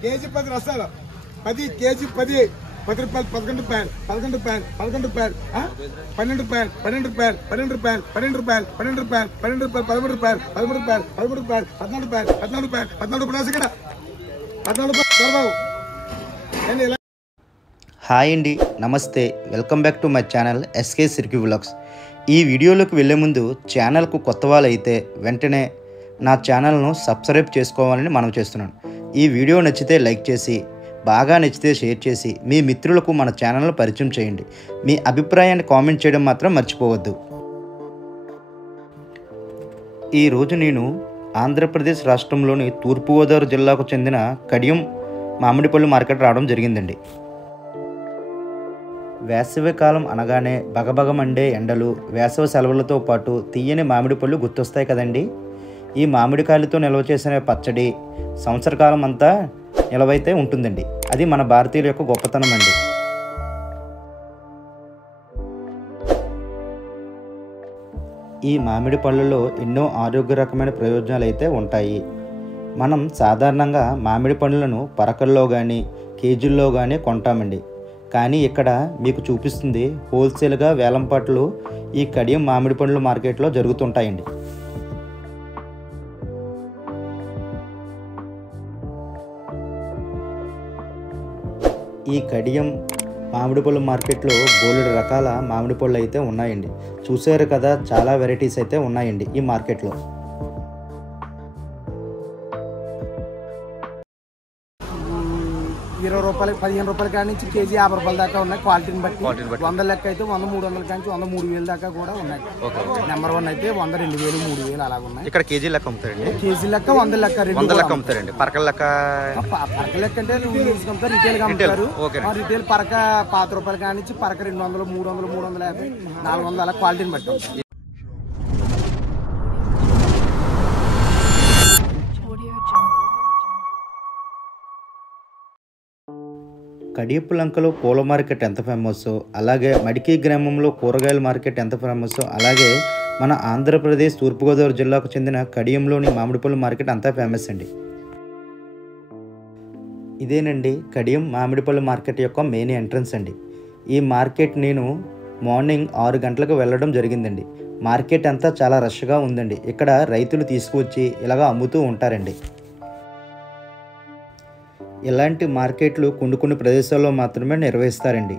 KG 10 రసాలు 10 KG 10 రూపాయలు 11 రూపాయలు 11 రూపాయలు 11 రూపాయలు 12 రూపాయలు 12 రూపాయలు 12 రూపాయలు 12 రూపాయలు 12 రూపాయలు 12 రూపాయలు 13 రూపాయలు 13 రూపాయలు 13 రూపాయలు 14 రూపాయలు 14 రూపాయలు 14 రూపాయలు ఇక్కడ 14 రూపాయలు. హాయ్ అండి, నమస్తే, welcome back to my channel SK Sirki vlogs. ఈ వీడియోలోకి వెళ్ళే ముందు ఛానల్కు కొత్త వాళ్ళు అయితే వెంటనే నా ఛానల్ను సబ్స్క్రైబ్ చేసుకోవాలని మనం చేస్తున్నాను. ఈ వీడియో నచ్చితే లైక్ చేసి, బాగా నచ్చితే షేర్ చేసి మీ మిత్రులకు మన ఛానల్ను పరిచయం చేయండి. మీ అభిప్రాయాన్ని కామెంట్ చేయడం మాత్రం మర్చిపోవద్దు. ఈరోజు నేను ఆంధ్రప్రదేశ్ రాష్ట్రంలోని తూర్పుగోదావరి జిల్లాకు చెందిన కడియం మామిడిపళ్ళు మార్కెట్ రావడం జరిగిందండి. వేసవికాలం అనగానే బగబగమండే ఎండలు, వేసవి సెలవులతో పాటు తీయని మామిడి పళ్ళు గుర్తొస్తాయి కదండి. ఈ మామిడికాయలతో నిల్వ చేసిన పచ్చడి సంవత్సరకాలం అంతా నిలవైతే ఉంటుందండి. అది మన భారతీయుల యొక్క గొప్పతనం అండి. ఈ మామిడి పళ్ళలో ఎన్నో ఆరోగ్యకరమైన ప్రయోజనాలు అయితే ఉంటాయి. మనం సాధారణంగా మామిడి పండ్లను పరకల్లో కానీ కేజీల్లో కానీ కొంటామండి. కానీ ఇక్కడ మీకు చూపిస్తుంది హోల్సేల్గా వేలంపాట్లు ఈ కడియం మామిడి పండ్ల మార్కెట్లో జరుగుతుంటాయండి. ఈ కడియం మామిడి పళ్ళు మార్కెట్లో బోలెడు రకాల మామిడి పళ్ళు అయితే ఉన్నాయండి. చూసారు కదా, చాలా వెరైటీస్ అయితే ఉన్నాయండి ఈ మార్కెట్లో. ₹20, ₹15 కాడి నుంచి కేజీ ₹50 దాకా ఉన్నాయి. క్వాలిటీని బట్టి 100 లెక్క అయితే 100, 300 కాడి నుంచి 100, 3,000 దాకా కూడా ఉన్నాయి. నెంబర్ 1 అయితే 100, 2,000, 3,000 అలాగ ఉన్నాయి. ఇక్కడ కేజీ లెక్క అమ్ముతారండి. కేజీ లెక్క 100 లెక్క 100 లెక్క అమ్ముతారండి. పరకల లెక్క లెక్క అంటే రిటైల్ గా అమ్ముతారు. రిటైల్ పరక ₹5 కాడి నుంచి పరక 200, 300, 350, 400 అలా క్వాలిటీని బట్టి ఉంటుంది. కడియపులంకలో పూల మార్కెట్ ఎంత ఫేమస్సో, అలాగే మడికి గ్రామంలో కూరగాయల మార్కెట్ ఎంత ఫేమస్సో, అలాగే మన ఆంధ్రప్రదేశ్ తూర్పుగోదావరి జిల్లాకు చెందిన కడియంలోని మామిడిపళ్ళు మార్కెట్ అంతా ఫేమస్ అండి. ఇదేనండి కడియం మామిడిపళ్ళు మార్కెట్ యొక్క మెయిన్ ఎంట్రన్స్ అండి. ఈ మార్కెట్ నేను మార్నింగ్ 6 గంటలకు వెళ్ళడం జరిగిందండి. మార్కెట్ అంతా చాలా రష్గా ఉందండి. ఇక్కడ రైతులు తీసుకువచ్చి ఇలాగా అమ్ముతూ ఉంటారండి. ఇలాంటి మార్కెట్లు కొన్ని ప్రదేశాల్లో మాత్రమే నిర్వహిస్తారండి.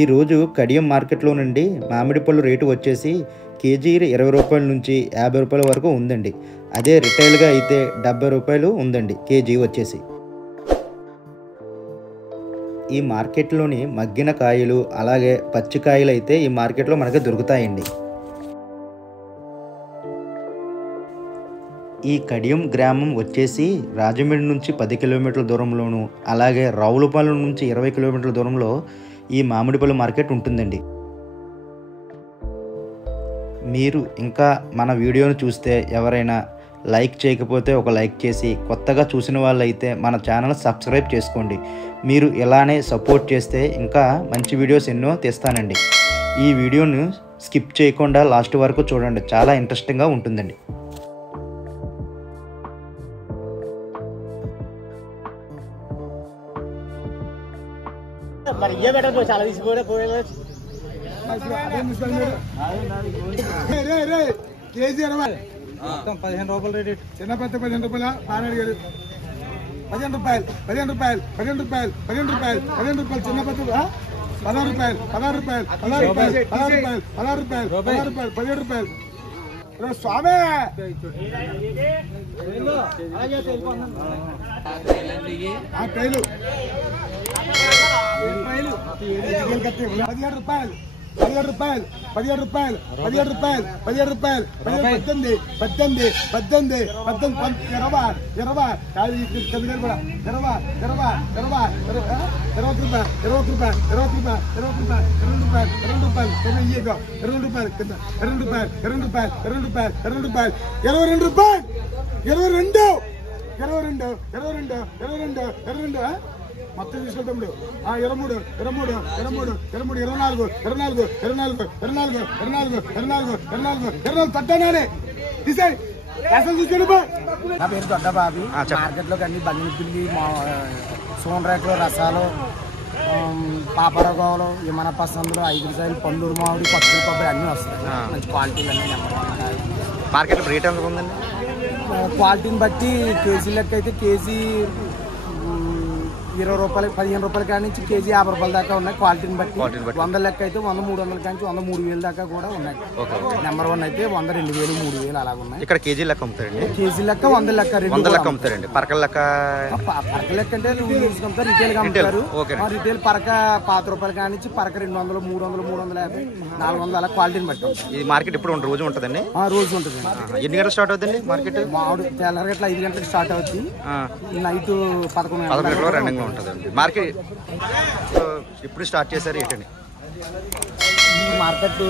ఈరోజు కడియం మార్కెట్లో నుండి మామిడి పళ్ళు రేటు వచ్చేసి కేజీ ₹20 నుంచి ₹50 వరకు ఉందండి. అదే రిటైల్గా అయితే ₹70 ఉందండి కేజీ వచ్చేసి. ఈ మార్కెట్లోని మగ్గిన కాయలు అలాగే పచ్చికాయలు అయితే ఈ మార్కెట్లో మనకి దొరుకుతాయండి. ఈ కడియం గ్రామం వచ్చేసి రాజమండ్రి నుంచి 10 కిలోమీటర్ల దూరంలోను, అలాగే రావులపాలెం నుంచి 20 కిలోమీటర్ల దూరంలో ఈ మామిడిపళ్ళు మార్కెట్ ఉంటుందండి. మీరు ఇంకా మన వీడియోను చూస్తే ఎవరైనా లైక్ చేయకపోతే ఒక లైక్ చేసి, కొత్తగా చూసిన వాళ్ళైతే మన ఛానల్ సబ్స్క్రైబ్ చేసుకోండి. మీరు ఇలానే సపోర్ట్ చేస్తే ఇంకా మంచి వీడియోస్ ఎన్నో తీస్తానండి. ఈ వీడియోను స్కిప్ చేయకుండా లాస్ట్ వరకు చూడండి, చాలా ఇంట్రెస్టింగ్గా ఉంటుందండి. మరి ఏ బెటర్ పోయి చాలా తీసుకోడే పోయేది కేజీ 20 మొత్తం ₹15 రేట్. చిన్న పెద్ద ₹15 బాగా అడిగారు. ₹15, ₹15, ₹15, ₹15, చిన్న పెద్ద ₹16, స్వామి కైలు మొత్తం తీసుకుంటాడు. 23, 23, 23, 24, 24, 24, 24, 24, 24, 24, 24 తట్టనానే తీసాయి. నా పేరు దొడ్డ బాబి. మార్కెట్లో అన్ని బంగినపిల్లి సోన్ రేకులు రసాలు పాపరగోలు విమాన పసందులు 5 రూపాయలు పందూరు మామిడి పచ్చి కొబ్బరి అన్నీ వస్తాయి. మంచి క్వాలిటీలు అన్నీ మార్కెట్లో రేట్ ఎంత ఉందండి? క్వాలిటీని బట్టి కేజీ లెక్క అయితే కేజీ 20 రూపాయలు 15 రూపాయల కాడి నుంచి కేజీ 50 రూపాయల దాకా ఉన్నాయి. క్వాలిటీని బట్టి 100 లెక్క అయితే 100 300 కాడి నుంచి 100 3000 దాకా కూడా ఉన్నాయి. నెంబర్ 1 అయితే 100 2000 3000 అలాగ ఉన్నాయి. ఇక్కడ కేజీ లెక్క అమ్ముతారండి? కేజీ లెక్క 100 లెక్క 100 లెక్క అమ్ముతారండి. పరకల లెక్క? పరక లెక్క అంటే తీసుకుంటారు, రిటైల్ గా అమ్ముతారు. రిటైల్ పరక 5 రూపాయల కాడి నుంచి పరక 200 300 350 400 అలా క్వాలిటీని బట్టి. ఈ మార్కెట్ ఇప్పుడు రోజు ఉంటుందండి? రోజు ఉంటుంది. ఎన్ని గంటలు స్టార్ట్ అవుతుంది మార్కెట్? మామిడి తెల్లరగట్ల 5 గంటలకు స్టార్ట్ అవుతుంది. నైట్ 11 గంటల రన్నింగ్ ఉంటుందండి మార్కెట్. ఎప్పుడు స్టార్ట్ చేశారు ఏంటండి ఈ మార్కెట్?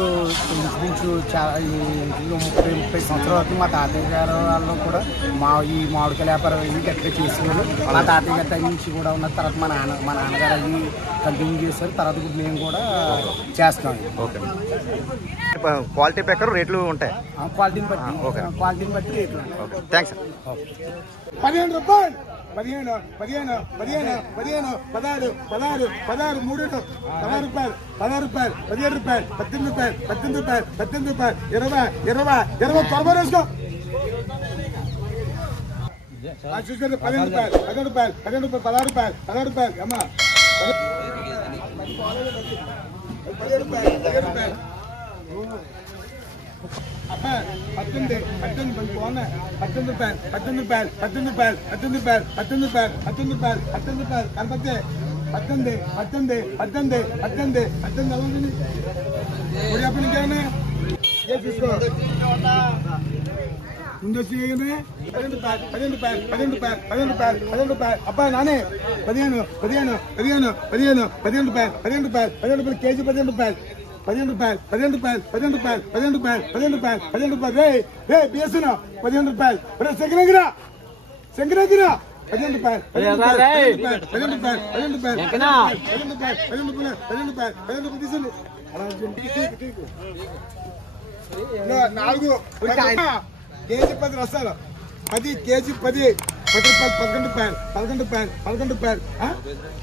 ఇంచుమించు 30 సంవత్సరాలు అవుతుంది. మా తాతయ్య గారు వాళ్ళు కూడా ఈ మామిడికాయల వ్యాపారం గట్టిగా చేసేవాళ్ళు. మా తాతయ్య గారి టైం నుంచి కూడా ఉన్న తర్వాత మా నాన్నగారు అవి కంటిన్యూ చేశారు. తర్వాత మేము కూడా చేస్తాం. ఓకే. క్వాలిటీ ప్రకారం రేట్లు ఉంటాయి? క్వాలిటీని బట్టి రేట్లు. Okay, thanks. 15 రూపాయలు 15 15 15 15 16 16 16 3 16 రూపాయలు 16 రూపాయలు 17 రూపాయలు 18 రూపాయలు 18 రూపాయలు 18 రూపాయలు 20 20 20 త్వరగా వేసుకో. చూసుకుంటే 15 రూపాయలు 15 రూపాయలు 15 రూపాయలు 16 రూపాయలు 16 రూపాయలు అమ్మా 17 రూపాయలు 17 రూపాయలు 18 18 బాగున్నాయి 18 రూపాయలు 18 రూపాయలు 18 రూపాయలు 18 రూపాయలు 18 రూపాయలు 18 రూపాయలు 18 రూపాయలు కనపడితే 18 18 18 18 18 ఎలా ఉంటుంది? ఇప్పుడు చెప్పండి ఇంకేమన్నా తీసుకో ముందు వచ్చి 15 రూపాయలు 15 రూపాయలు 15 రూపాయలు 15 రూపాయలు 15 రూపాయలు అబ్బాయి నానే 15 15 15 15 15 రూపాయలు 15 రూపాయలు 15 రూపాయలు కేజీ 15 రూపాయలు 15 రూపాయలు 15 రూపాయలు 15 రూపాయలు 15 రూపాయలు 15 రూపాయలు 15 రూపాయలు రే బిఎస్ఎన్ 15 రూపాయలు శంకరగిరా 15 రూపాయలు 15 రూపాయలు 15 రూపాయలు 15 రూపాయలు 15 రూపాయలు 15 రూపాయలు తీసుకుని 4 కేజీ 10 రసాలు 10 కేజీ 10 10 రూపాయలు 11 రూపాయలు 11 రూపాయలు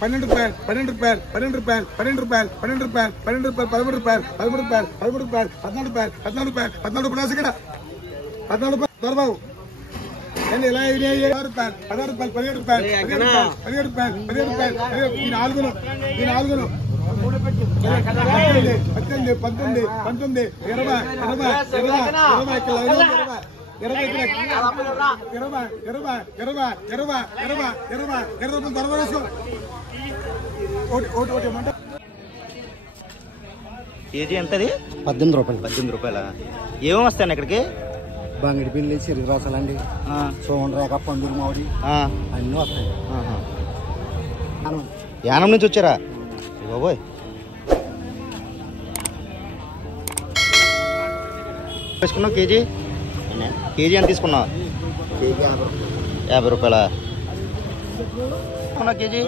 11 రూపాయలు 12 రూపాయలు 12 రూపాయలు 12 రూపాయలు 12 రూపాయలు 12 రూపాయలు 12 రూపాయలు 13 రూపాయలు 13 రూపాయలు 13 రూపాయలు 14 రూపాయలు 14 రూపాయలు 14 రూపాయలు ఇక్కడ 14 రూపాయలు దొరబాబు నేను ఇలా 16 రూపాయలు 16 రూపాయలు 17 రూపాయలు 17 రూపాయలు 17 రూపాయలు ఈ 4 18 19 19 20 20 కేజీ ఎంతది? 18 రూపాయలు. 18 రూపాయల ఏమేమి వస్తాయండి ఇక్కడికి? బంగిడిపిల్లి చెరుకు రసాలండి, సోన్ రేఖ పందూరు మామిడి అన్నీ వస్తాయి. యానం నుంచి వచ్చారా బాబోయ్? తీసుకున్నావు కేజీ ఎంత తీసుకున్నావు? 50 రూపాయల కేజీ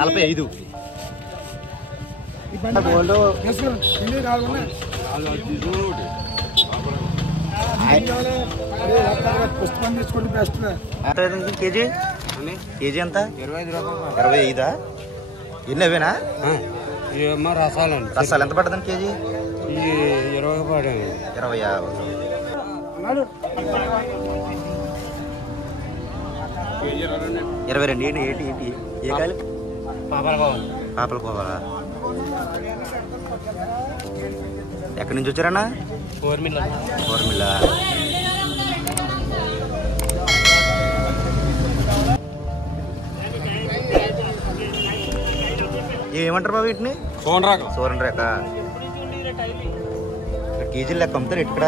45. పుస్తకం తీసుకోండి బెస్ట్. కేజీ కేజీ ఎంత? 25. ఎన్ని అవేనా? రసాలండి. రసాలు ఎంత పడుతుంది కేజీ? 20 పడండి. 20. 22. ఏంటి ఏంటి ఏంటి ఏ కాయలు? పాపల కోవాలా? ఎక్కడి నుంచి వచ్చారన్నా? కోర్మిల్లా. ఏమంటారు బాబు వీటిని? సోరన్ రేఖ. కేజీలు లెక్క అమ్ముతారు ఇక్కడ?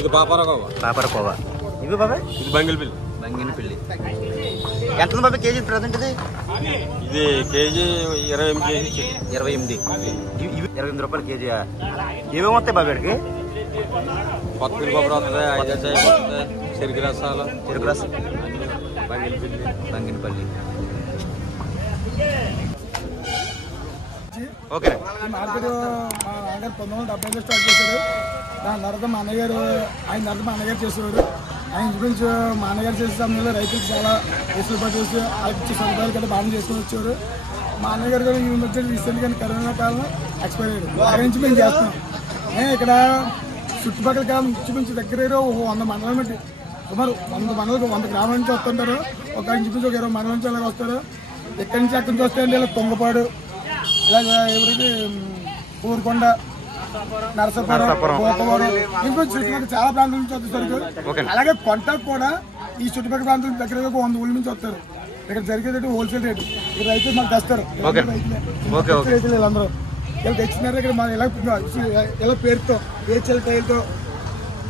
ఇది పాపరకోవా. ఇవి బాబాయ్? ఇది బంగినపిల్లి. ఎంత ఉంది బాబాయ్ కేజీ ప్రజెంట్ ఇది? ఇది కేజీ 28. 28. ఇవి 28 రూపాయలు కేజీయా? ఏమేమి వస్తాయి బాబాయ్ ఇక్కడికి? కొత్తిమీర కొబ్బరి వస్తుంది, ఐదాయి వస్తుంది, చెరుకు రసాలు, బంగినపల్లి. ఓకే. ఈ మార్కెట్ మా నాన్నగారు 1970లో స్టార్ట్ చేశారు. దాని తర్వాత మా అన్నగారు చేసేవారు. ఆయన గురించి మా అన్నగారు చేసే సమయంలో రైతులకు చాలా వెసులుబాటు చేసి వాళ్ళకి ఇచ్చే సదుపాయాలు కదా బాగా చేసుకుని వచ్చేవారు. మా అన్నగారు కూడా ఈ మధ్య రీసెంట్గా కరోనా కాలం ఎక్స్పైర్ అయ్యారు. అక్కడి నుంచి మేము చేస్తున్నాం. ఇక్కడ చుట్టుపక్కల కాలం ఇంచుమించు దగ్గర 100 మండలం బట్టి సుమారు 100 మండలకు 100 గ్రామాల నుంచి వస్తుంటారు. ఒక ఇంచుమించు ఒక 20 మండలం నుంచి అలాగ వస్తారు. ఎక్కడి నుంచి అక్కడి నుంచి వస్తాయంటే ఇలా తొంగపాడు, ఇలాగ ఎవరికి ఊరుకొండ, నరసపురం, గోపవరం ఇంకా చుట్టుపక్కల చాలా ప్రాంతాల నుంచి వస్తారు. అలాగే కొంటకు కూడా ఈ చుట్టుపక్కల ప్రాంతాల దగ్గర 100 ఊళ్ళ నుంచి వస్తారు. ఇక్కడ జరిగేది హోల్సేల్ రేటు. ఇక్కడ రైతులు మాకు తెస్తారు. రైతులు వీళ్ళందరూ ఇలా తెచ్చినారు. ఇక్కడ మనం ఇలా పేరుతో ఏచల్ టైల్తో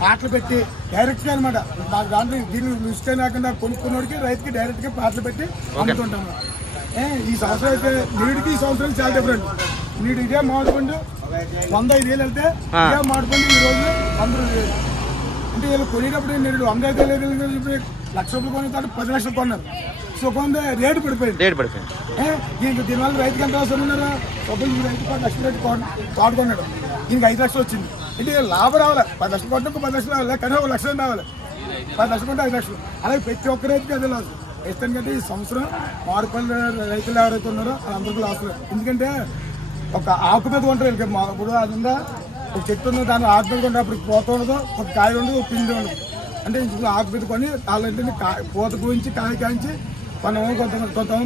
పాటలు పెట్టి డైరెక్ట్గా అనమాట మాకు దాంట్లో దీన్ని లిస్ట్ కాకుండా కొనుక్కున్నోడికి రైతుకి డైరెక్ట్గా పాటలు పెట్టి అమ్ముతుంటాము. ఈ సంవత్సరం అయితే నీడికి ఈ సంవత్సరం చాలా డిఫరెంట్. నీడు ఇదే మామిడిపండు 105,000 వెళ్తే ఇదే మామిడిపండు ఈ రోజు 100,000. అంటే వీళ్ళు కొనేటప్పుడు నీడు 105,000 ఇప్పుడు ₹1,00,000 కొనేదాన్ని 10 లక్షలు కొన్నారు. సో కొంత రేటు పడిపోయింది. దీనివల్ల రైతుకి ఎంత అవసరం ఉన్నారా? సపోజ్ రైతు 10 లక్షల రేటు తోడుకున్నాడు, దీనికి 5 లక్షలు వచ్చింది. అంటే లాభం రావాలి. 10 లక్షలు కొట్టినప్పుడు 10 లక్షలు రావాలి, కానీ 1 లక్షలు రావాలి. 10 లక్షలు కొంటే 5 లక్షలు. అలాగే ప్రతి ఒక్క రైతుకి అదే లాస్. ఎందుకంటే ఈ సంవత్సరం మామిడిపల్లి రైతులు ఎవరైతే ఉన్నారో వాళ్ళందరికీ లాస్ లేదు. ఎందుకంటే ఒక ఆకు మీద కొంటారు. ఇప్పుడు అది ఉందా, ఒక చెట్టు ఉందో దాన్ని ఆకు మీద కొంటే అప్పుడు పూత ఉండదు, ఒక కాయ ఉండదు, ఒక పిండి ఉండదు. అంటే ఇప్పుడు ఆకు మీద కొని వాళ్ళంటే పూత గురించి కాయ కాయించి కొంతమంది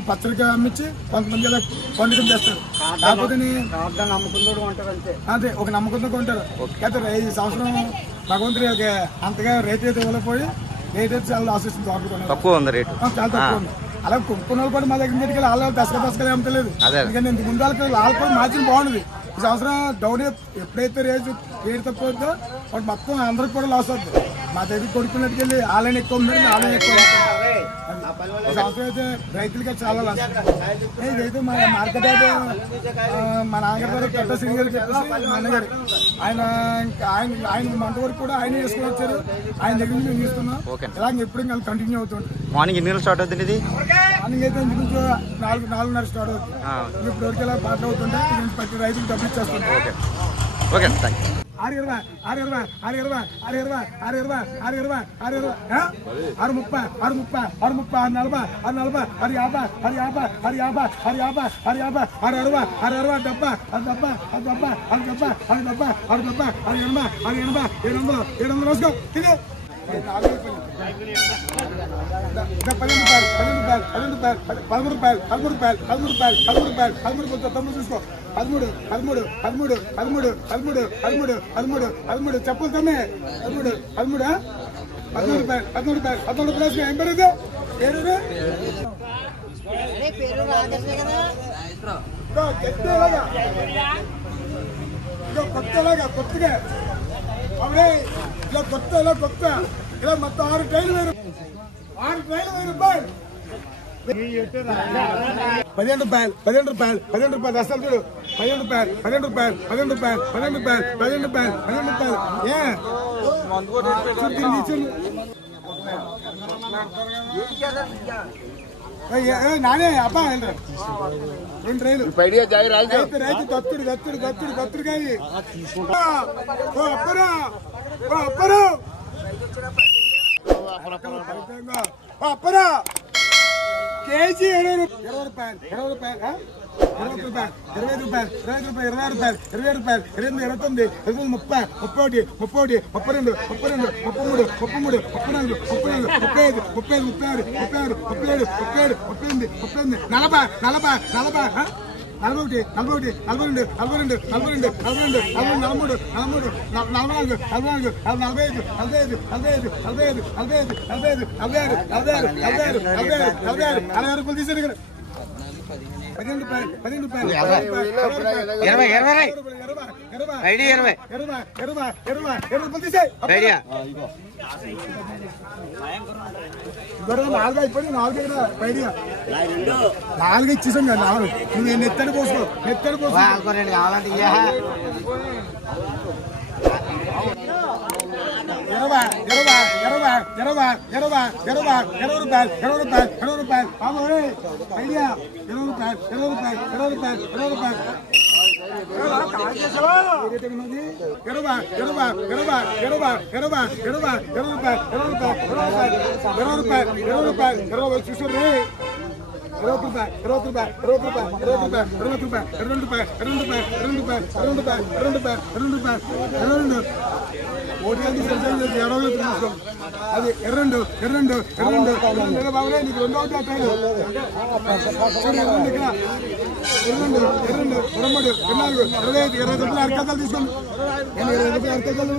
పచ్చడికి అమ్మించి కొంతమంది ఇలా పండుగ చేస్తారు. కాకపోతే అదే ఒక నమ్మకంతో కొంటారు. అయితే ఈ సంవత్సరం భగవంతుడి అంతగా రేట్ అయితే ఇవ్వలేకపోయి రేట్ అయితే చాలా లాస్ వస్తుంది. తక్కువ ఉంది రేటు, చాలా తక్కువ ఉంది. అలా కొనుక్కున్న వాళ్ళు కూడా మా దగ్గర దగ్గరికి వాళ్ళు దసరా అమ్మలేదు. ఎందుకంటే ఇంత ముందు వాళ్ళకి కూడా మార్జిన్ బాగుంది. ఈ సంవత్సరం డౌన్ ఎప్పుడైతే రేటు తక్కువ అవుతుందో వాడు మొత్తం అందరికి కూడా లాస్ అవుతుంది. మా దగ్గర కొనుక్కున్నట్టుకు వెళ్ళి ఆన్లైన్ ఎక్కువ ఉంది, ఆన్లైన్ ఎక్కువ ఈ సంవత్సరం అయితే రైతులకి చాలా లాస్. ఇదైతే మా మార్కెట్ అయితే మా నాన్నగారు పెద్ద సింగర్ చెప్పేసి మా అన్నగారు ఆయన మంట వరకు కూడా ఆయన వేసుకుని వచ్చారు. ఆయన దగ్గర నుంచి మేము తీసుకున్నాం. ఇలాగ ఎప్పుడు ఇంకా కంటిన్యూ అవుతుంది. మార్నింగ్ ఎన్ని స్టార్ట్ అవుతుంది? ఇది మార్నింగ్ అయితే ఇంచుమించు 4:30 స్టార్ట్ అవుతుంది. ఇప్పుడు వరకు ఇలా పాటలు అవుతుంటే ప్రతి రైతులకు డబ్బులు ఇచ్చేస్తుంటాం. Okay, thank you. 6:20, 6:20, 6:20, 6:20, 6:20, 6:20, 6:20, 6:30, 6:30, 6:30, 6:40, 6:40, 6:50, 6:50, 6:50, 6:50, 6:50, 6:60, 6:60, 70, 70, 70, 70, 70, 70, 6:80, 6:80, 700, 700 రాసుకో. తిని 12 రూపాయలు, 13 రూపాయలు, 13 రూపాయలు, 13 రూపాయలు, 13 రూపాయలు, 13 రూపాయలు, 13 9 చూసుకో. 13, 13, 13, 13, 13, 13, 13, 13 చెప్పులు తమ్మే. 13, 13, 13 రూపాయలు, 13 రూపాయలు, 13 రూపాయలు. ఏం పేరు ఇది? పేరు కొత్తగా అవునే ఇలా కొత్త ఇలా మొత్తం 6 ట్రైలు వేరు, 6 ట్రైలు 1000 రూపాయలు. 15 రూపాయలు, 15 రూపాయలు, 15 రూపాయలు. అసలు చూడు 15 రూపాయలు, 15 రూపాయలు, 15 రూపాయలు, 15 రూపాయలు, 15 రూపాయలు, 15 రూపాయలు. నానే అబ్బా 2 రైలు రైతు దత్తుడు కాయి అప్పరా కేజీ 20 రూపాయలు, 20 రూపాయలు, 20 రూపాయలు, 25 రూపాయలు, 25 రూపాయలు, 20 రూపాయలు, 20 రూపాయలు, 28, 29, 30, 31, 31, 32, 33, 34, 35, 36, 37, 38, 39, 40, 41, 42, 40, 41, 42, 42, 42, 42, 42, 43, 44, 45, 45, 45, 45, 46 రూపాయలు తీసారు ఇక్కడ. 15 రూపాయలు, 15 రూపాయలు, 20 రూపాయలు తీసాయి. 4 అయిపోయి 4 ఇక్కడ ఐడియా 4 ఇచ్చేసాం కదా. 4 నువ్వు నెత్తడి పోసుకో, నెత్తడి పోసుకో. 20 రూపాయలు ఐడియా 20 రూపాయలు, 20 రూపాయలు, 20 రూపాయలు, 20 రూపాయలు, 20 రూపాయలు. అది ఎర్రండు బాబులే నీకు 2 అవుతాయి టైలు ఎర్రండు 23 24 25 20 రూపాయలు అరకాయలు తీసుకోండి. 20 రూపాయలు అరకాయలు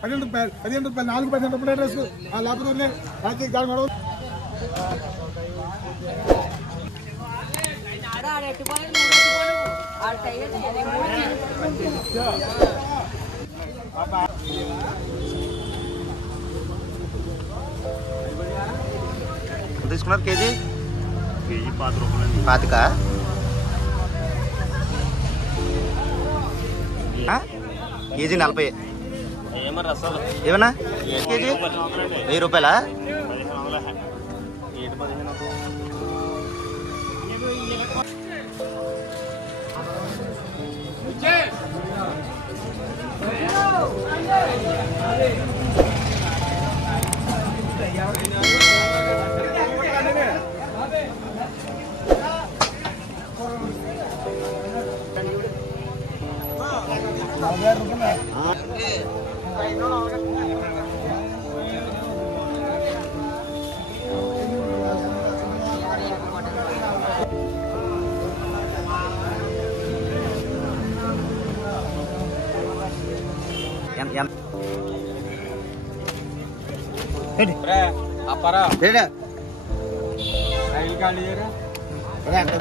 1300 15 రూపాయలు 4 15 రూపాయలు డ్రెస్ లేకపోతే రాత్రి గాడి తీసుకున్నారు కేజీ 5 రూపాయలు పాతిక కేజీ 40 ఏమన్నా కేజీ 1000 రూపాయలా? అప్పరా ఎంత